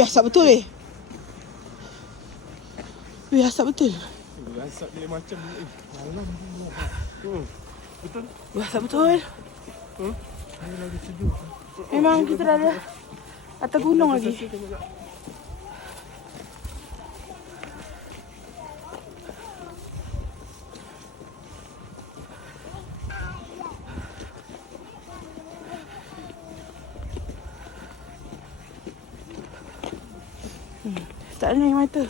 Wih, asap betul Wih, asap betul. Asap dia macam malam betul. Wih, asap betul. Air lagi sejuk. Memang kita dah ada atas gunung lagi. Tak ada air mata.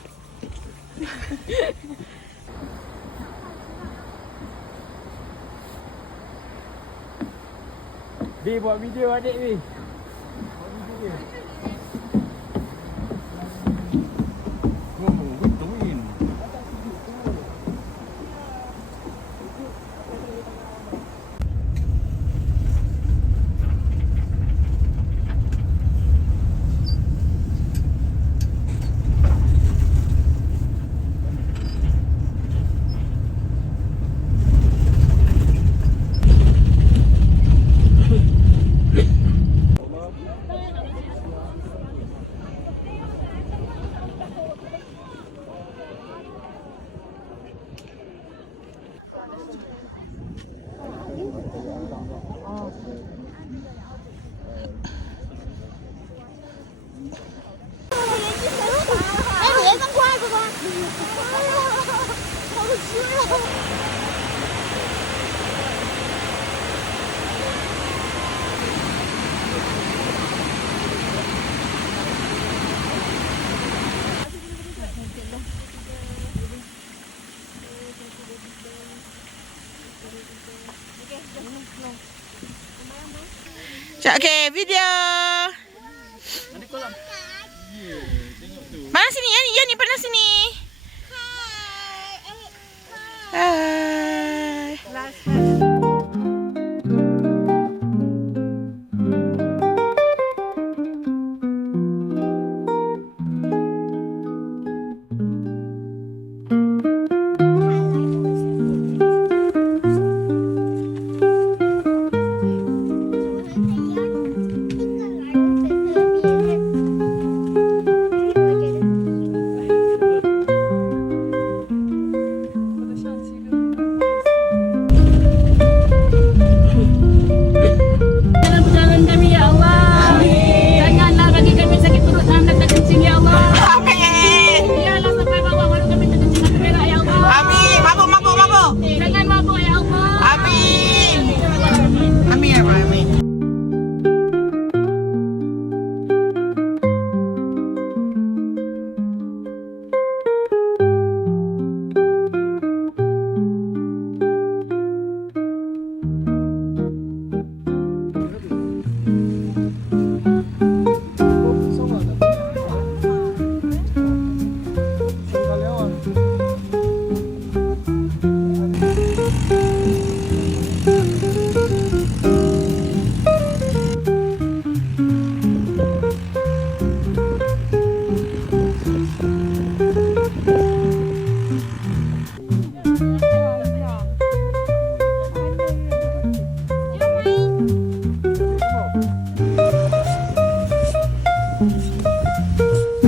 Bi buat video adik ni. Buat video dia. Oh, betul. Okay, video. Mana kolam? Ya, tengok tu. Mana sini? Yani pernah sini. Hai.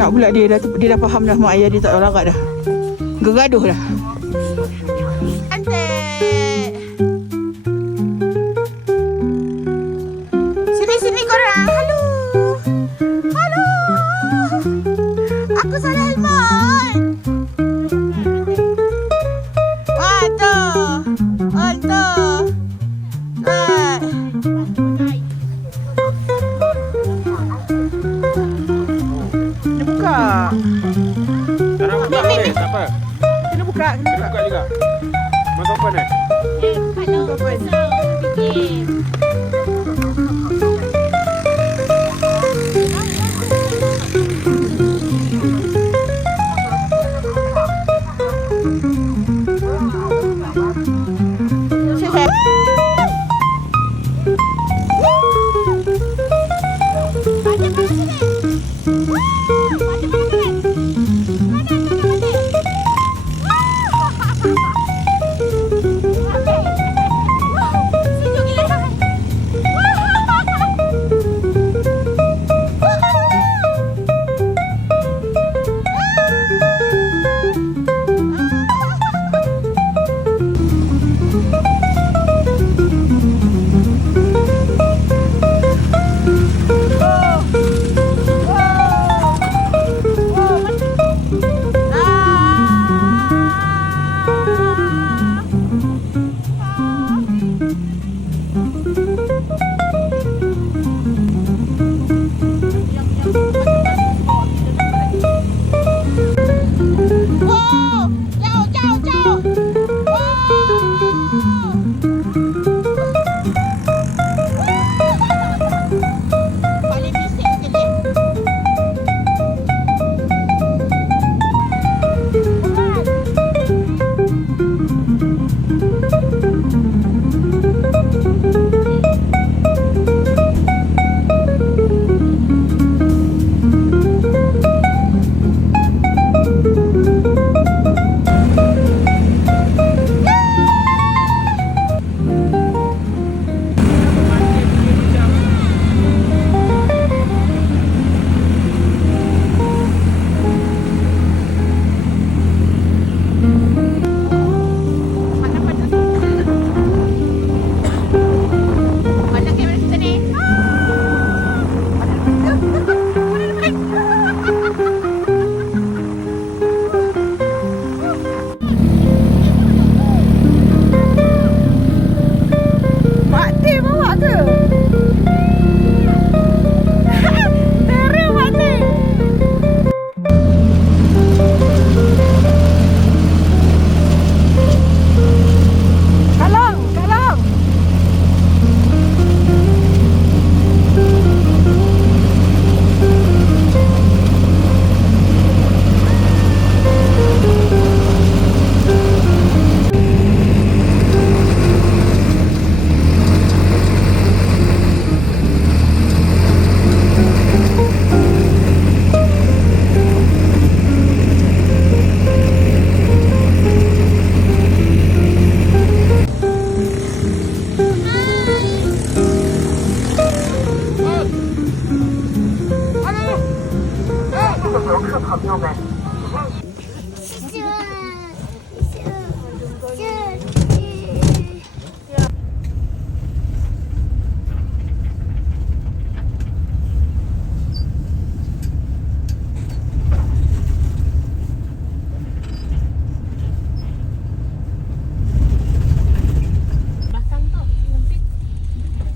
Nak pula dia dah faham dah mak ayah dia tak larat dah. Gegaduh dah. Cantik. Sini korang. Halo. Halo. Aku salah helmet. Wah, tu. Untuk. Cara buka boleh? Tak apa. Kena buka juga. Masuk open Open.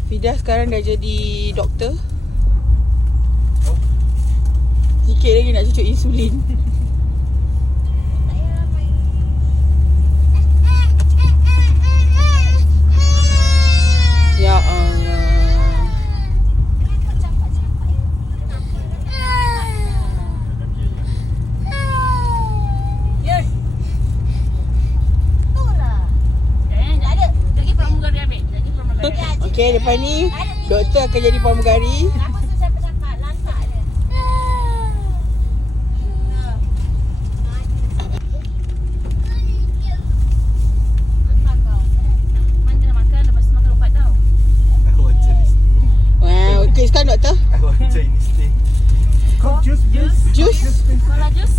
Fidah sekarang dah jadi doktor. Sikit lagi nak cucuk insulin. Ya Allah. Okey, depan ni doktor akan jadi pramugari. Wow, okey sekarang doktor. I want Chinese tea. Jus. Cola jus.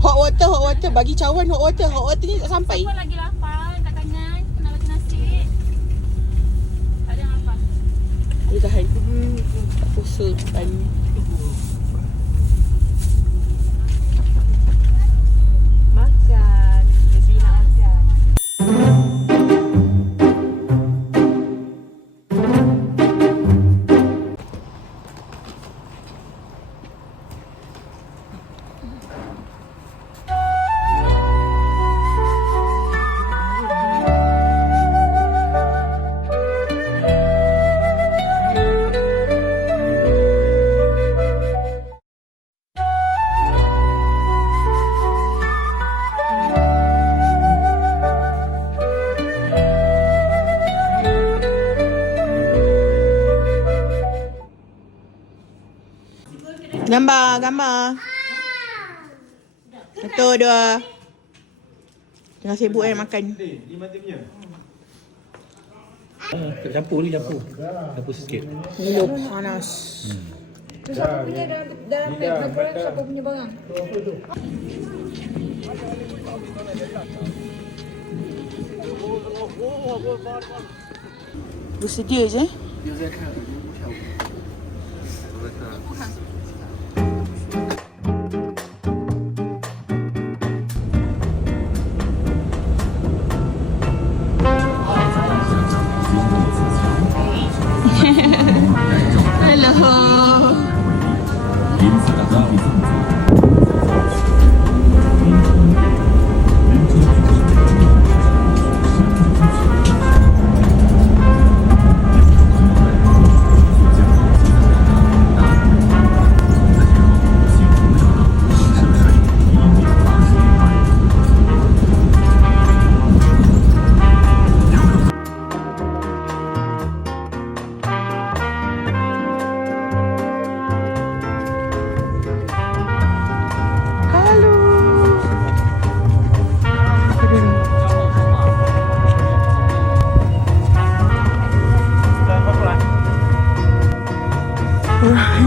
Hot water. Bagi cawan hot water. Hot water ni tak sampai. Siapa lagi lapar kat tangan? Nak bagi nasi. Tak ada yang lapar. Dia tahan. Tak puasa depan ni. Makan. Baby nak makan. Gambar. Satu, dua. Tengah sibuk makan. Campur Campur sikit. Mulut panas. Siapa punya dalam background siapa punya barang? Bersedia je. 又在看，不跳舞。我在看。Hello.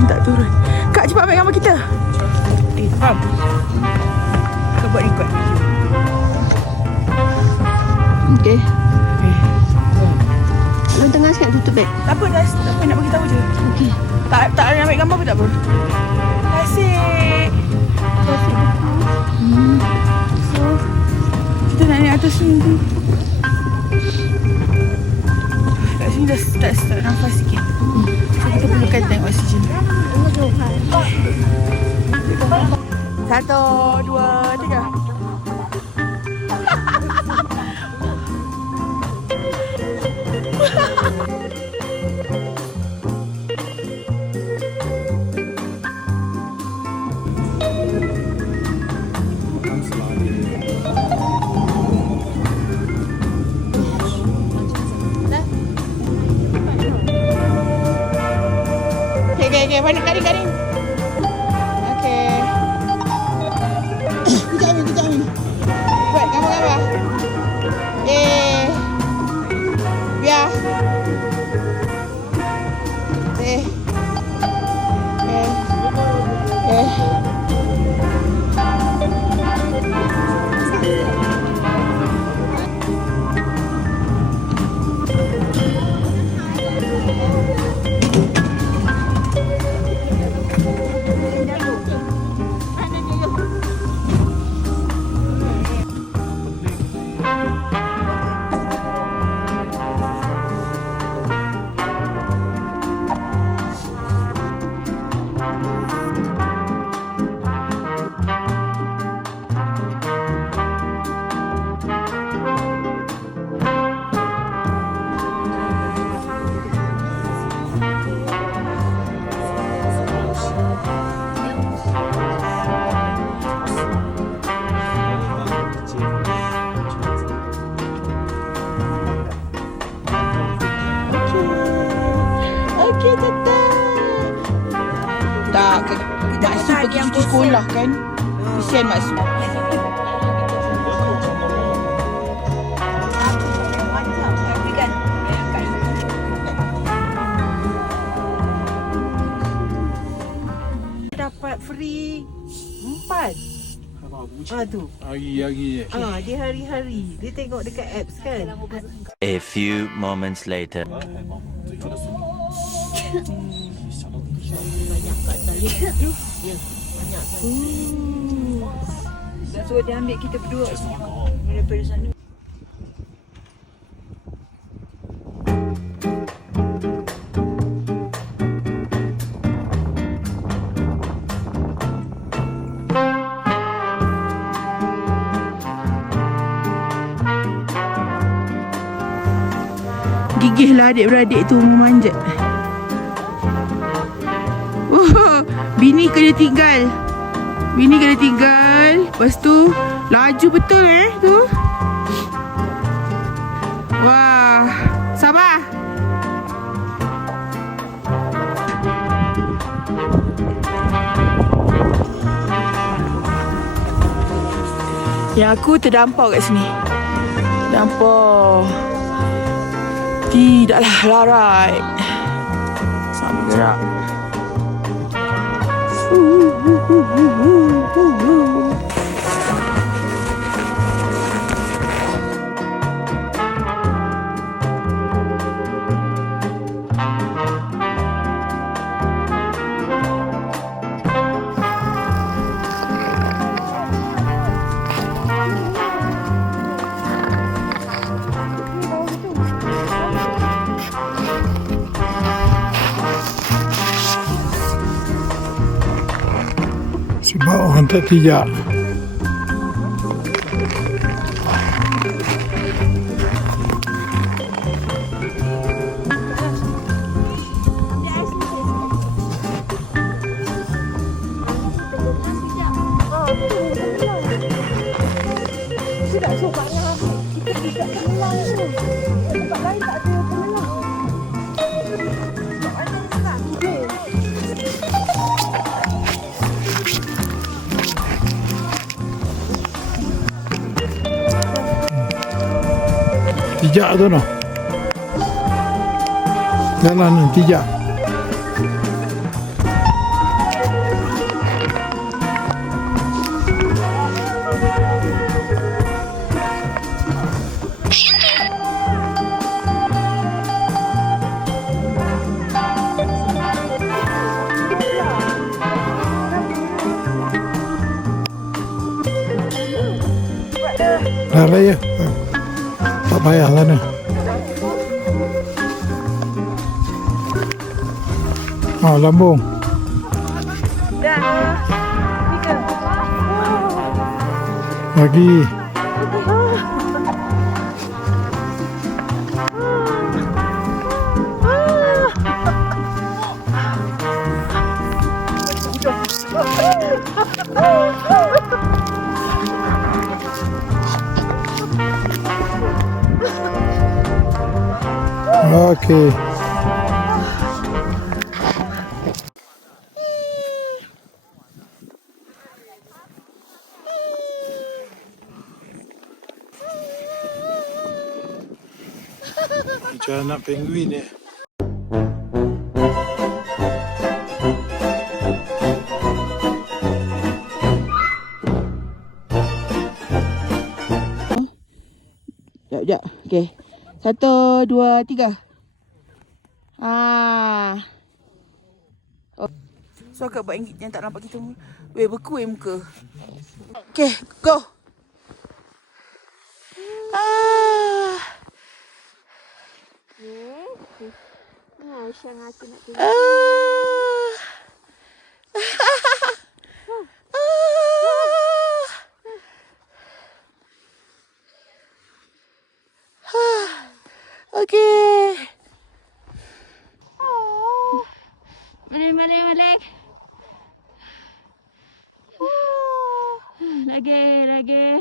Tak turun. Kak cepat ambil gambar kita. Faham? Kau buat record video. Okay. Dalam tengah sikit tutup beg. Tak apa, dah tak apa, nak bagi tahu je. Okey. Tak ada ambil gambar pun tak apa. Asyik. So, kita nak naik atas ni nanti. Kat sini dah start nafas sikit. So, kita perlukan tank oksigen. 1, 2, 3. Okay, garing. Okay. Kejap Amin. Buat gambar. Biar. pergi cuti sekolah kan. Kesian Mak Su. Dapat free 4. Tu. Hari-hari je. Dia hari-hari. Dia tengok dekat apps kan. A few moments later. Banyak kat saya. Ya, banyak saya. So dia ambil kita berdua daripada sana. Gigihlah adik-beradik tu memanjat. Bini kena tinggal. Bini kena tinggal. Lepas tu laju betul tu. Wah, sabar. Yang aku terdampar kat sini. Terdampar. Tidaklah larat. Sambil gerak. Sebab orang tak tijak. Tijak tu noh. Jalan ni tijak. Dah raya. Tak payah sana. Lambung. Lagi. Okey. Macam anak penguin ni. Sekejap. Okey. 1, 2, 3. So akak buat yang tak nampak kita. Weh, berkuih muka. Okey, go. Okey. Balik. Lagi.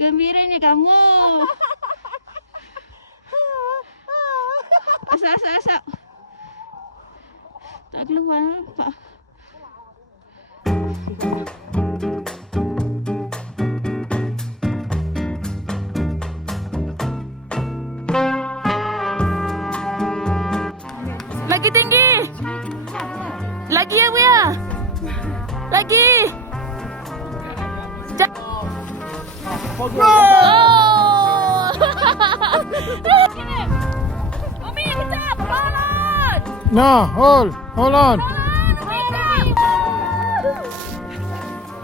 Gembiranya kamu. Asap. tak keluar. Tak. Lagi tinggi. Lagi ya, Buya. Lagi. Oh. Umi, kejap. Hold on. No, hold on. Umi, kejap.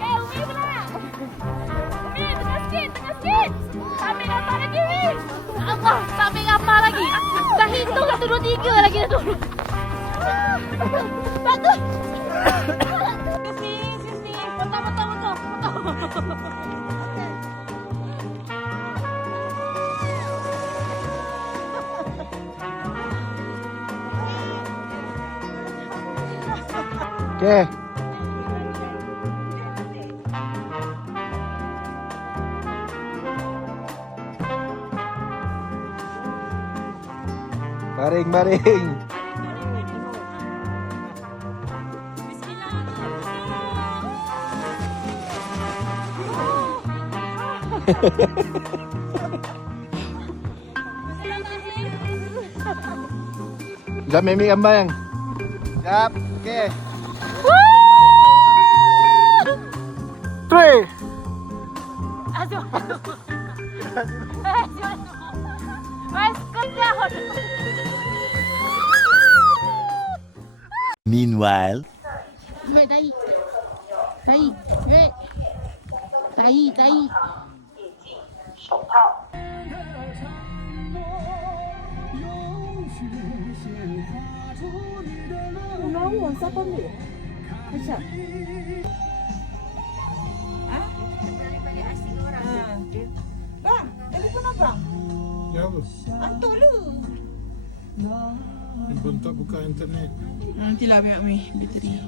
Umi pula. Umi, tengah sikit. Ambil gambar lagi. Allah, tak ambil gambar lagi. Dah hitung 1, 2, 3 lagi dah turun. Bagus. Sini. Potong. Okay. Baring. Jap, ambil gambar yang. Jap, okay. 3. Meanwhile, Wait, tai. Wait. Tai. Bang, telefon abang. Ya apa? Antuk lu. Handphone tak buka internet. Nantilah biar Umi bateri.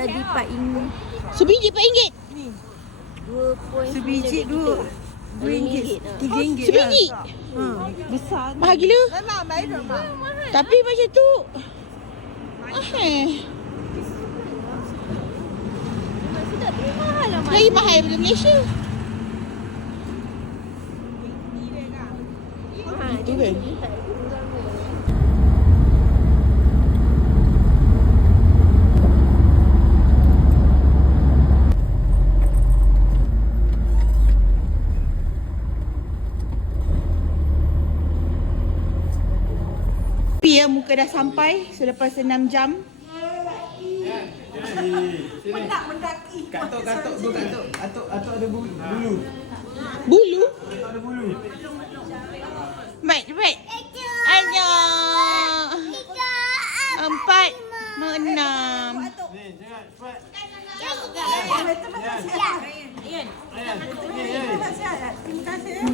Jadi RM4. Sebiji RM4. Sebiji RM2. RM3. Sebiji. Besar. Mahal gila. Memang baik mak. Tapi macam tu. Lagi mahal daripada Malaysia. Itu kan. Ya, muka dah sampai selepas 6 jam. Mendaki. Katok ada bulu. Bulu? Ada bulu. Baik. Ayo. 4, 6. Ni, jangan cepat. Terima kasih.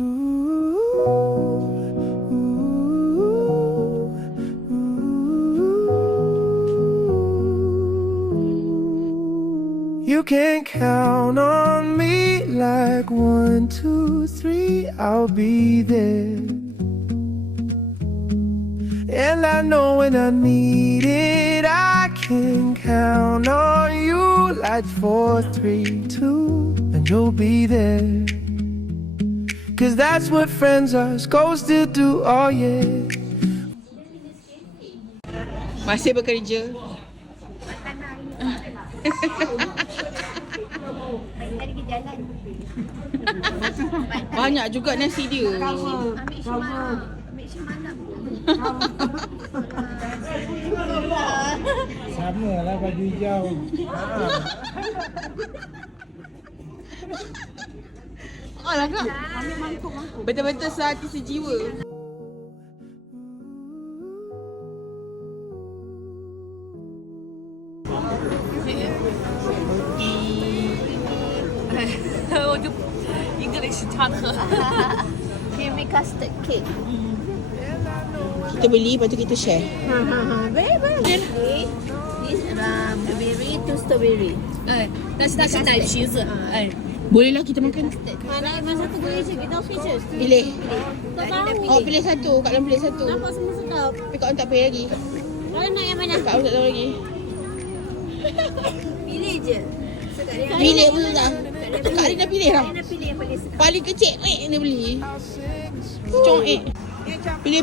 You can count on me like 1, 2, 3, I'll be there. And I know when I need it, I can count on you like 4, 3, 2, and you'll be there. Cause that's what friends are supposed to do, oh yeah. Masih bekerja. Banyak juga nasi dia. Sama lah baju hijau. Alah kak. Betul-betul sehati sejiwa. Creamy custard cake. Kita beli, lepas tu kita share. This blueberry to strawberry. 但是它是奶皮子，哎， Bolehlah kita makan. Mana satu boleh je kita official. Pilih. Tak tahu. Oh, pilih satu. Kak Long pilih satu. Nampak semua sedap. Tapi Kak Long tak pilih lagi. Kalian nak yang mana? Kak Long tak tahu lagi. Pilih je. Pilih pun tak. Kak Long dah pilih dah. Nak pilih yang paling suka. Paling kecil dia beli. Secong Pilih.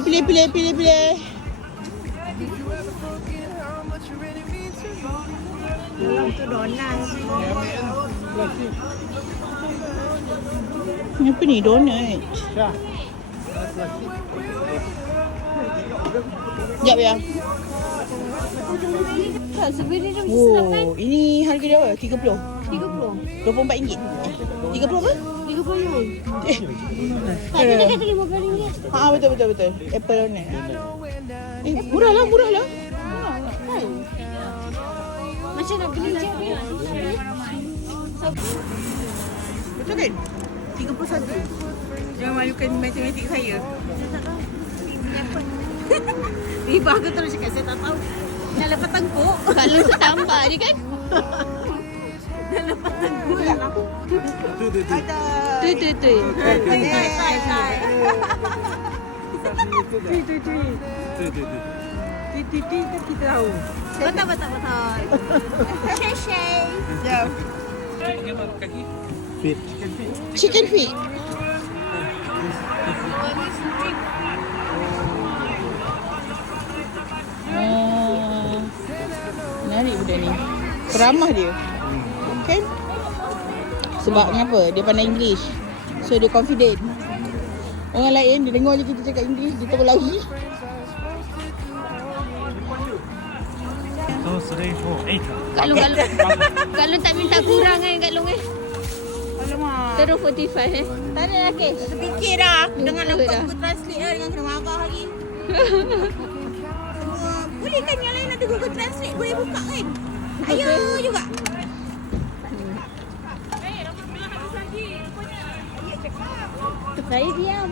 Tu donat. Apa ni? Donut. Sekejap ya. Tak, sebenarnya dia mesti sedap kan? Oh, ini harga dia berapa? 30. 30. RM24. 30 apa? 35. Tadi dia kata RM15. Ha, betul. Apple donut. Murah lah. Kan? Macam nak beli je. Betul kan? 31. Jangan malukan matematik saya. Riba aku terus cakap saya tak tahu. Dah lepas tengkuk. kalau setambah je kan? Dah lepas tengkuk tak lah. Ada. Tu. Titi kan kita tahu. Betul. Share. Jom. Chicken feet. Menarik budak ni. Peramah dia. Kan? Sebab kenapa? Dia pandai English. So dia confident. Orang lain dia dengar je kita cakap English, dia terus lari. 2, 3, 4, 8. Kalau tak minta kurang kan Kak Long Alamak. Terus 45 Tak ada lagi. Terfikir dah dengan Betul laptop dah. Google Translate lah dengan kena marah lagi. Boleh kan yang lain ada Google Translate boleh buka kan? Ayo juga. Saya diam.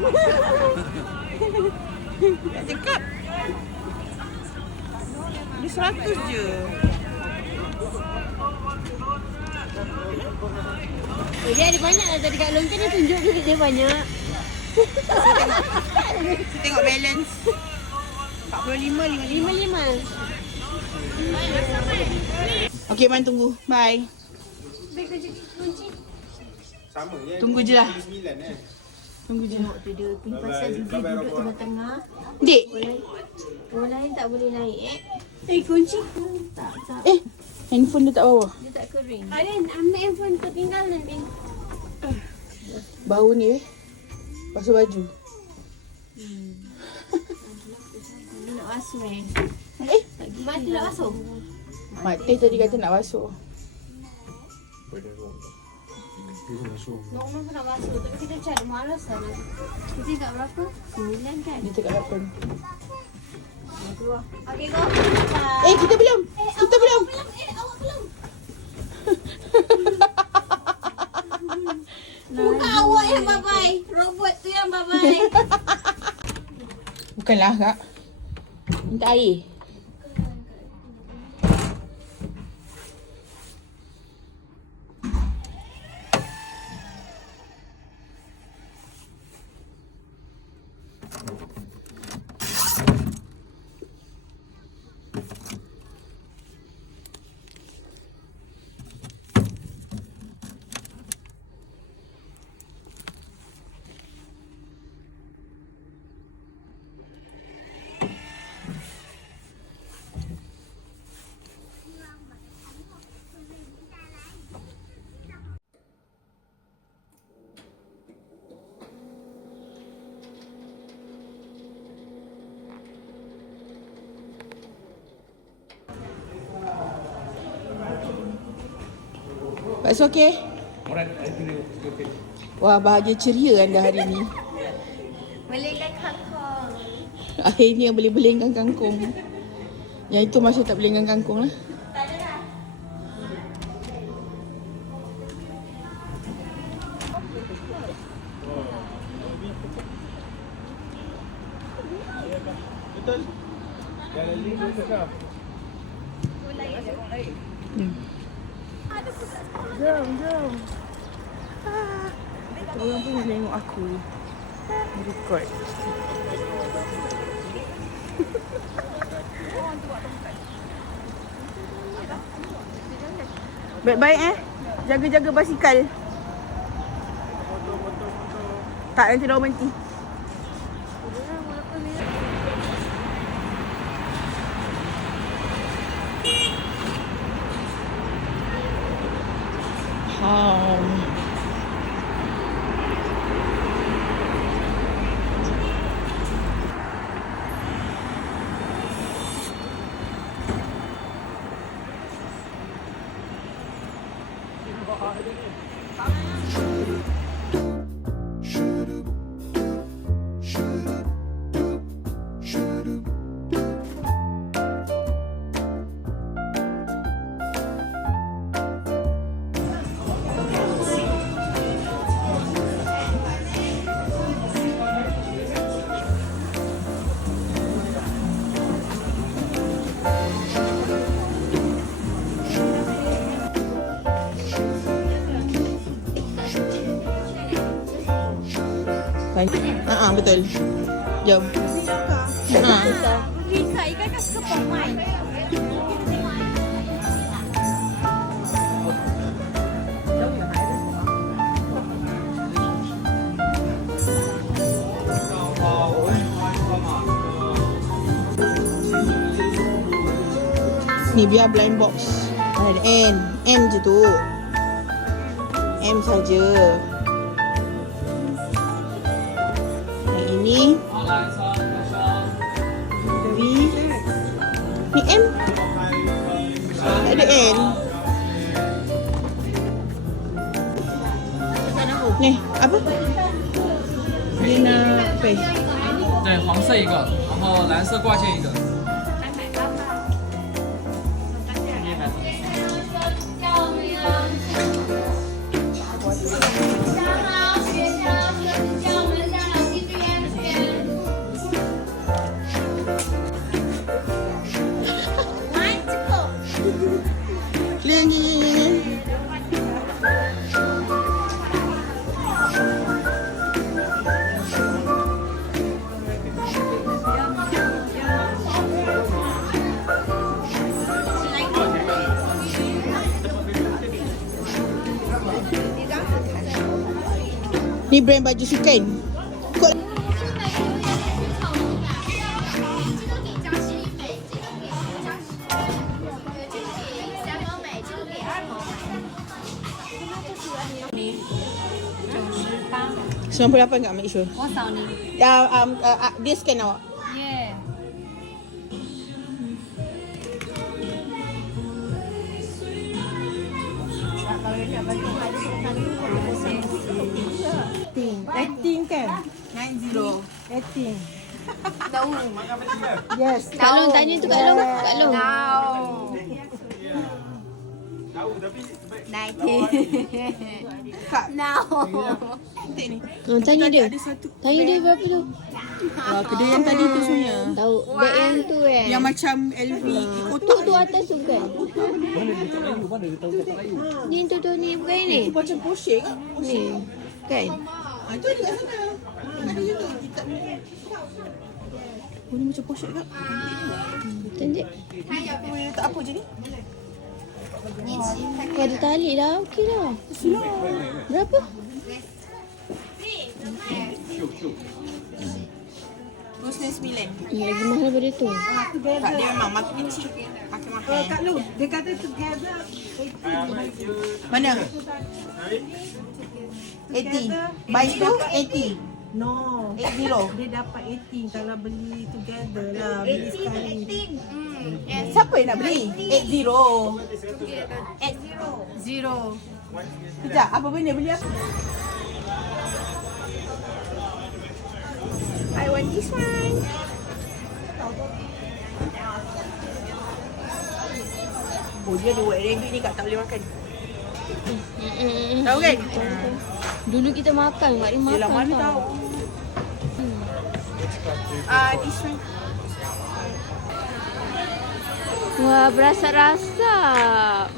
Tak cakap. Dia 100 je. Dia ada banyak lah tadi Kak Long kan dia tunjuk duit dia banyak. Tengok balance. 45, 55. 55. Okey, Man tunggu. Bye. Tunggu je lah. Tunggu je. Tengok tu dia punya pasal dia duduk tengah-tengah. Dik. Orang lain tak boleh naik. Kunci. Tak. Handphone dia tak bawa. Dia tak kering. Arin, ambil handphone tertinggal nanti. Bau ni basuh baju. Dia nak basuh Mati nak basuh? Mati tadi kata nak basuh. Normal pun nak basuh. Tapi kita cari malas lah. Kita kat berapa? 9 kan? Dia cakap 8. Keluar. Okay, go. Bye. Kita belum. Kita belum. Awak belum. Bukan awak yang bye-bye. Robot tu yang bye-bye. Bukanlah kak. Minta air. Bakso okey? Wah, bahagia ceria anda hari ni. Belengkan kangkung. Akhirnya boleh belengkan kangkung. Yang itu masih tak belengkan kangkung lah. Jom. Orang pun tengok aku record. Baik-baik jaga-jaga basikal. Tak, nanti dah berhenti. Betul. Jom. Rika, ikan kan suka pomai. Ni biar blind box. Ada N. M je tu. M saja. Yang ini V. Ni M. Tak ada N. Ni apa? Dia nak apa? 对，黄色一个，然后蓝色挂件一个。Ni brand baju sukan. Kok $98 kat make sure. 多少你？ Dia scan awak. Yeah. Acting kan? 90. Acting. Tahu. Yes. Kak Long tanya tu Kak Long. Kak Long. Kak, cantik ni. Tanya dia. Ada satu. Tanya dia berapa tu? Kedai yang tadi tu sebenarnya. Tahu. Beg yang tu kan? Yang macam LV kotak tu atas tu kan? Ni tu ni bukan ni? Itu macam Porsche kan? Ni. Kan? Itu ada kat sana. Ada juga. Oh, ni macam Porsche kan? Cantik. Boleh letak apa je ni? Kau ada tali dah. Okey dah. Berapa? $29. Lagi mahal daripada tu. Tak, dia memang makin kecil. Makin mahal. Kak Lu, dia kata together. Mana? 80. Buy tu 80. No. 80. Dia dapat 18 kalau beli together lah. Beli sekali. Siapa yang nak beli? 80. 0. Sekejap, apa benda beli apa? I want this one. Oh, dia ada white rabbit ni Kak tak boleh makan. Tahu kan? Dulu kita makan, mak dia makan. Yelah, mana tahu. This one. Wah, berasap-rasap.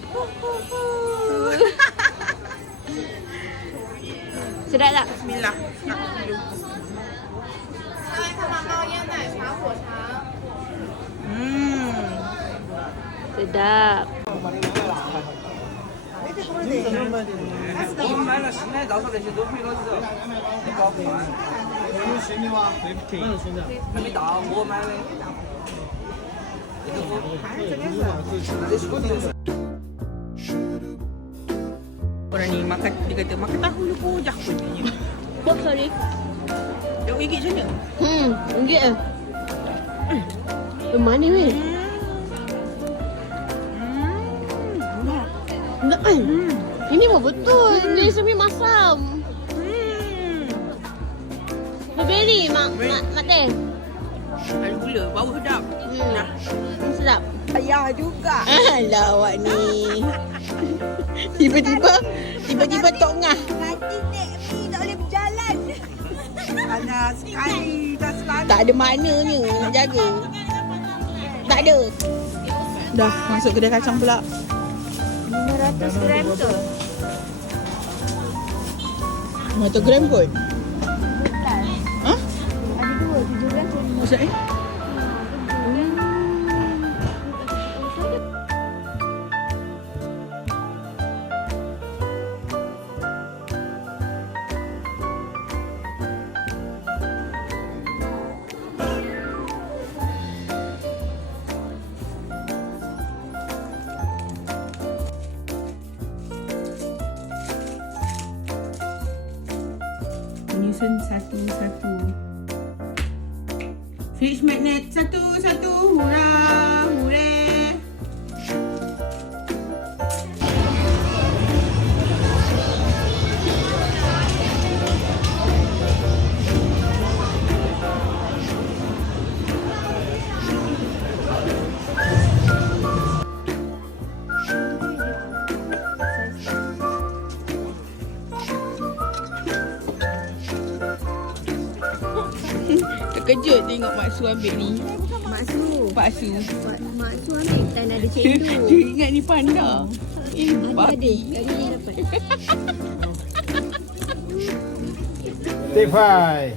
Sedap tak? Bismillah. Nak dulu. Sedap. Orang ni makan, dia kata makan tahu lu pun jah pun dia. Oh, sorry. Dia gigit macam mana? Ringgit eh. Mana weh? Nak kan? Ini mah betul. Dia semi masam. Blueberry, mak teh. Ada gula, bau sedap. Nah, Sedap. Ayah juga. alah awak ni. Tiba-tiba tok ngah. Nanti Nek Mi tak boleh berjalan. Alah, sekali dah selalu. Tak ada maknanya nak jaga. Tak ada. Dah masuk kedai kacang pula. 500 gram tu. 500 gram kot. Ha? Ada 2, 7 gram tu. Maksud Penyusun satu-satu. Fridge magnet satu-satu. Hurrah, hurray. Terkejut tengok Mak Su ambil ni. Mak Su. Pak Su. Mak Su ambil tak ada Dia cendol. ingat ni panda. Ini babi. Kali ni dapat. Take 5.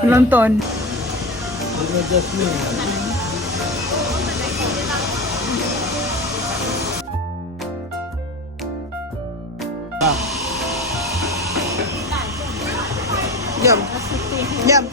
Penonton. Jom. Jom.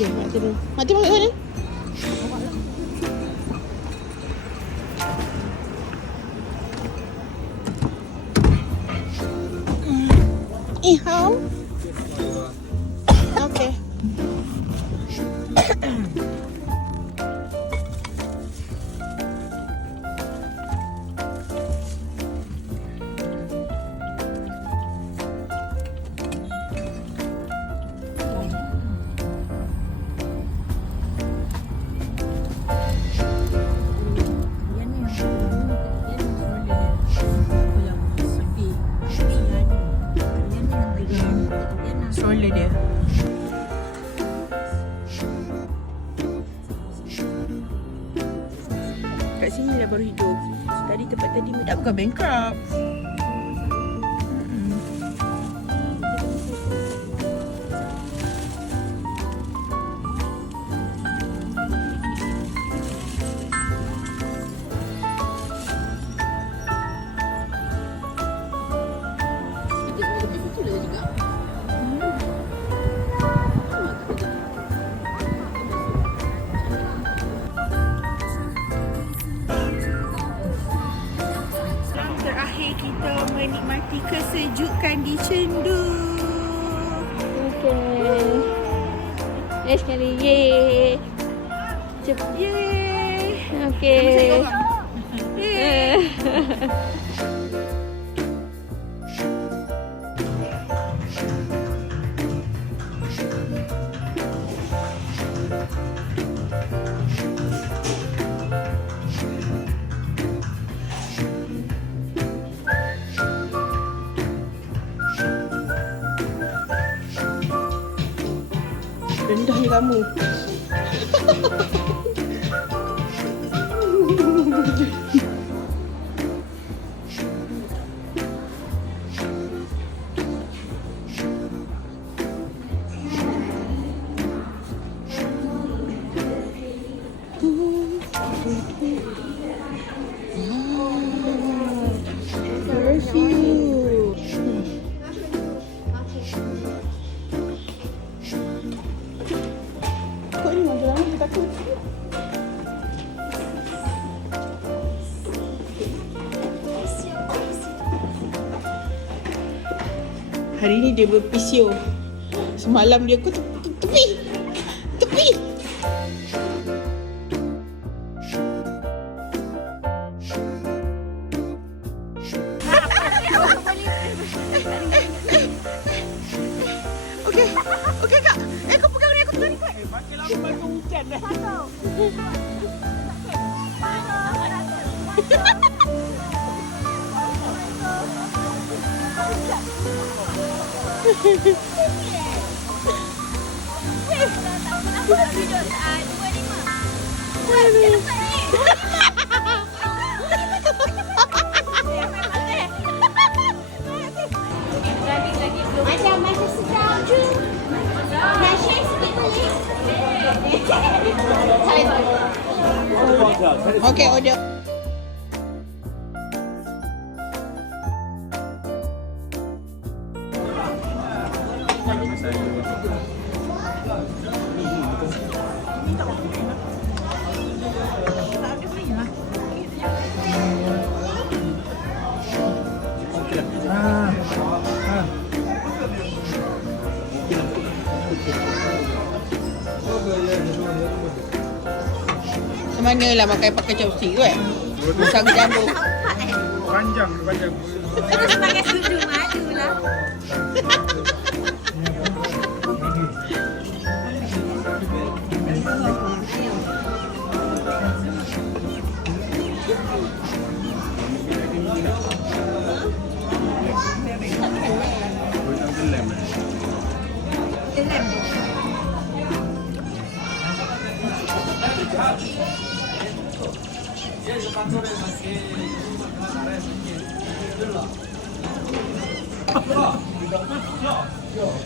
Okay, mak turun. Mati masuk sana. Hao. Okay. Stroller dia. Kat sini lah baru hidup. Tadi tempat tadi dah bukan bankrupt. Terakhir kita menikmati kesejukan di Chengdu. Okay. Let's sekali. Yeay. Cepat. Yeay. Okay. Rendahnya kamu. Kok ni macam lama dia takut? Hari ni dia berpisio. Semalam dia aku tepi. tepi. Okey. Okey kak. Kau pegang ni, aku pegang ni. Makin lama makin hujan dah. Macam sedap je. Nak share sikit boleh? Okey, order. Macam mana lah makan pakai chopstick tu Besar ke jambul. Panjang. Terus pakai sudu madu lah.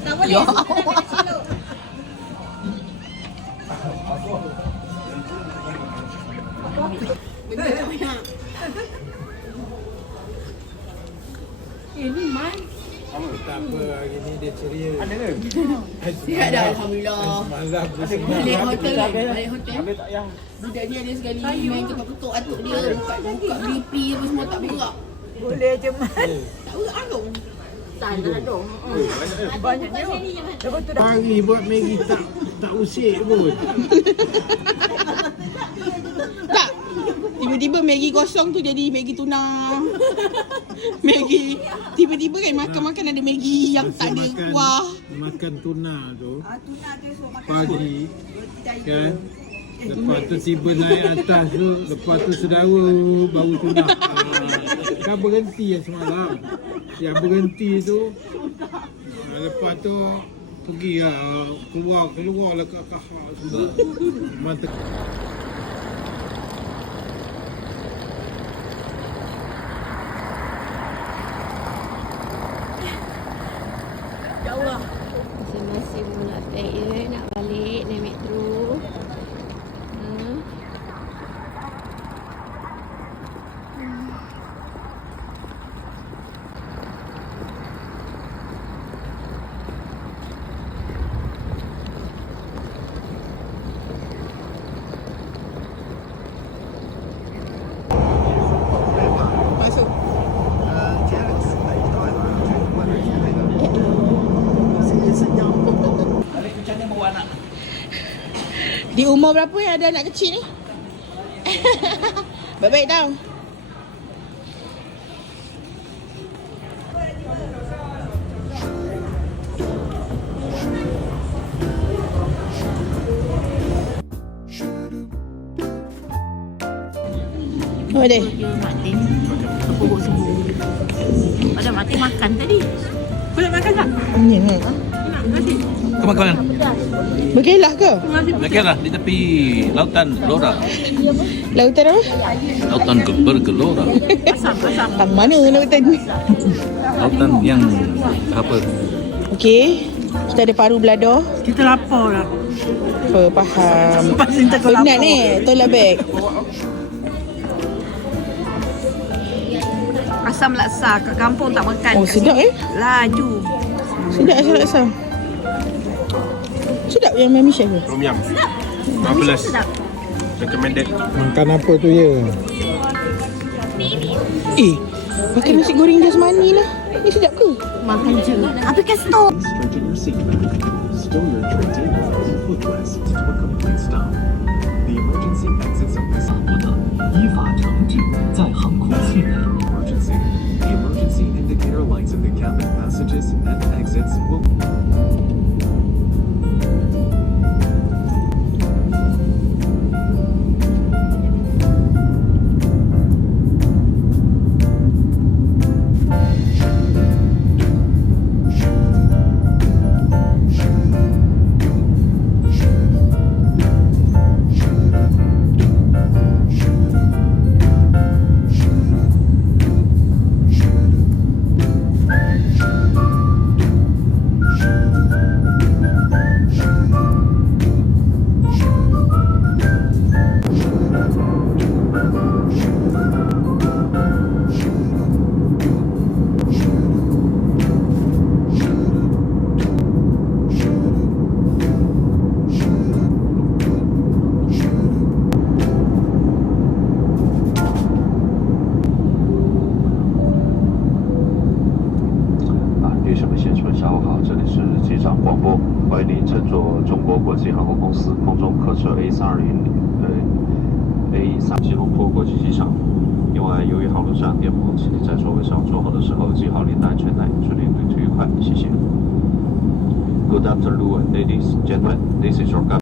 Tak boleh. Tak apa, hari ni dia ceria. Ada ke? Sihat dah Alhamdulillah. Malam tu Balik hotel kan? Balik hotel. Habis tak yang. Budak ni ada sekali main ketuk-ketuk atuk dia. Buka BP apa semua tak bergerak. Boleh je Mat. Tak bergerak dong. Tak ada dong. Banyaknya. Lepas tu dah. Pagi buat Maggi tak usik pun. Tak. Tiba-tiba Maggi kosong tu jadi Maggi tuna. Maggi. Tiba-tiba kan makan-makan ada Maggi yang tak ada kuah. Makan tuna tu Tuna tu suruh makan pagi kan. Lepas tu tiba naik atas tu, lepas tu saudara baru tuna. Kan berhenti yang semalam. Yang berhenti tu lepas tu pergi lah keluar lah kat kahak semua. Mantap. Masing-masing pun nak stay je, nak balik naik metro. Masuk. Di umur berapa yang ada anak kecil ni? Baik-baik tau. Oh deh. Martin kepuruk semua. Ada Martin makan tadi. Kau nak makan tak? Ni. Kau makan? Berkelah ke? Makanlah di tepi lautan Gelora. Lautan apa? Lautan bergelora. Tang mana lautan ni? Lautan yang apa? Okey. Kita ada paru belada. Kita lapar lah. Apa, faham. Cinta kau Penat ni, tolak beg. Asam laksa kat kampung tak makan. Oh, sedap Laju. Sedap asam-asam. Sedap yang Mami Chef tu. Tom yum. 12. Recommended. Makan apa tu ya? Makan nasi goreng jasmani lah. Ni sedap ke? Makan je. Habis kan stok. Printing receipt. Store your printing. progressed to a complete stop. The emergency exits of this 不得依法惩治在航空器内。 emergency. The emergency indicator lights in the cabin passages and exits will. 女士们、先生们，下午好，这里是机长广播，欢迎您乘坐中国国际航空公司空中客车 A320 吉隆坡国际机场。另外，由于航路上电幕，请您在座位上坐好的时候系好您的安全带，祝您旅途愉快，谢谢。Good afternoon, ladies and gentlemen. This is your captain.